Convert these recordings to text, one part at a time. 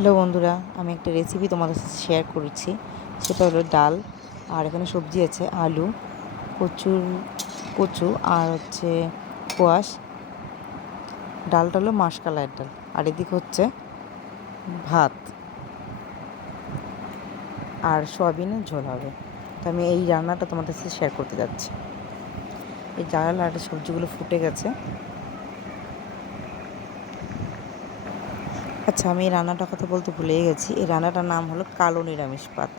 Hello বন্ধুরা, আমি একটা রেসিপি তোমাদের সাথে শেয়ার করছি। সেটা হলো ডাল, আর এখানে সবজি আছে আলু, কচুর কচু আর হচ্ছে কোয়াশ। ডালটা হলো মাসকলাইয়ের ডাল, আর এদিকে হচ্ছে ভাত আর সয়াবিনের ঝোল হবে। তো আমি এই রান্নাটা তোমাদের সাথে শেয়ার করতে যাচ্ছি। এই ডাল আর সবজিগুলো ফুটে গেছে। আচ্ছা, আমি এই রান্নাটার কথা বলতে ভুলেই গেছি। এই রান্নাটার নাম হলো কালো নিরামিষ পাত।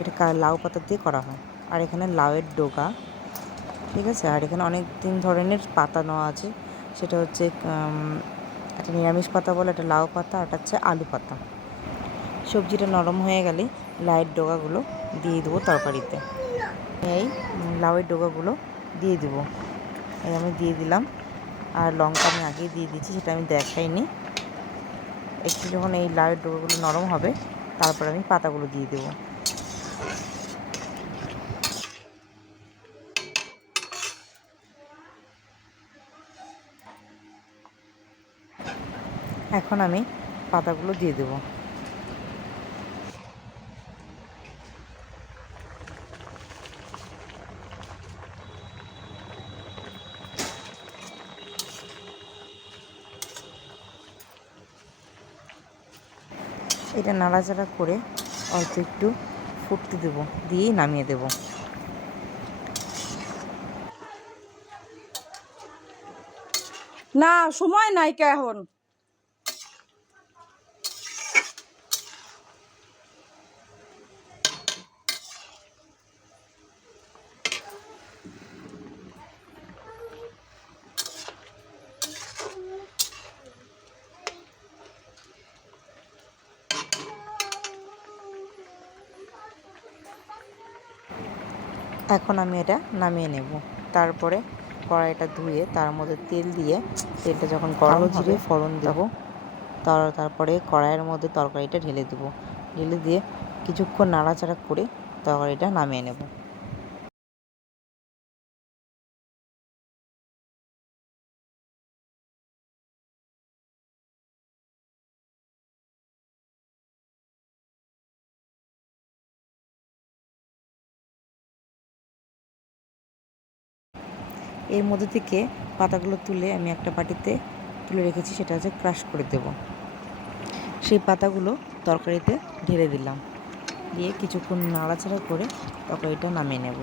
এটা লাউ পাতা দিয়ে করা হয়। আর এখানে লাউয়ের ডগা, ঠিক আছে। আর এখানে অনেক ধরনের পাতা নেওয়া আছে। সেটা হচ্ছে একটা নিরামিষ পাতা বলে, একটা লাউ পাতা, আর একটা হচ্ছে আলু পাতা। সবজিটা নরম হয়ে গেলে লাউয়ের ডগাগুলো দিয়ে দেবো তরকারিতে। এই লাউয়ের ডগাগুলো দিয়ে দেবো। এই আমি দিয়ে দিলাম। আর লঙ্কা আমি আগেই দিয়ে দিচ্ছি, সেটা আমি দেখাইনি। একটু যখন এই লাউয়ের ডগাগুলো নরম হবে, তারপর আমি পাতাগুলো দিয়ে দেবো। এখন আমি পাতাগুলো দিয়ে দেবো। এটা নাড়াচাড়া করে অল্প একটু ফুটতে দেবো, দিয়েই নামিয়ে দেবো। না, সময় নাই কে এখন। এখন আমি এটা নামিয়ে নেব। তারপরে কড়াইটা ধুয়ে তার মধ্যে তেল দিয়ে, তেলটা যখন গরম হবে ফোড়ন দেব। তারপরে কড়াইয়ের মধ্যে তরকারিটা ঢেলে দেবো। ঢেলে দিয়ে কিছুক্ষণ নাড়াচাড়া করে তরকারিটা নামিয়ে নেব। এর মধ্যে থেকে পাতাগুলো তুলে আমি একটা বাটিতে তুলে রেখেছি, সেটা হচ্ছে ক্রাশ করে দেব। সেই পাতাগুলো তরকারিতে ঢেলে দিলাম, দিয়ে কিছুক্ষণ নাড়াচাড়া করে তরকারিটা নামিয়ে নেব।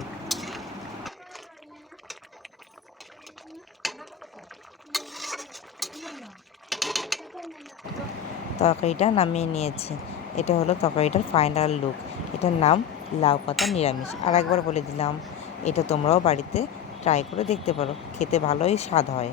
তরকারিটা নামিয়ে নিয়েছি। এটা হলো তরকারিটার ফাইনাল লুক। এটার নাম লাউ পাতা নিরামিষ। আর একবার বলে দিলাম, এটা তোমরাও বাড়িতে ট্রাই করে দেখতে পারো, খেতে ভালোই স্বাদ হয়।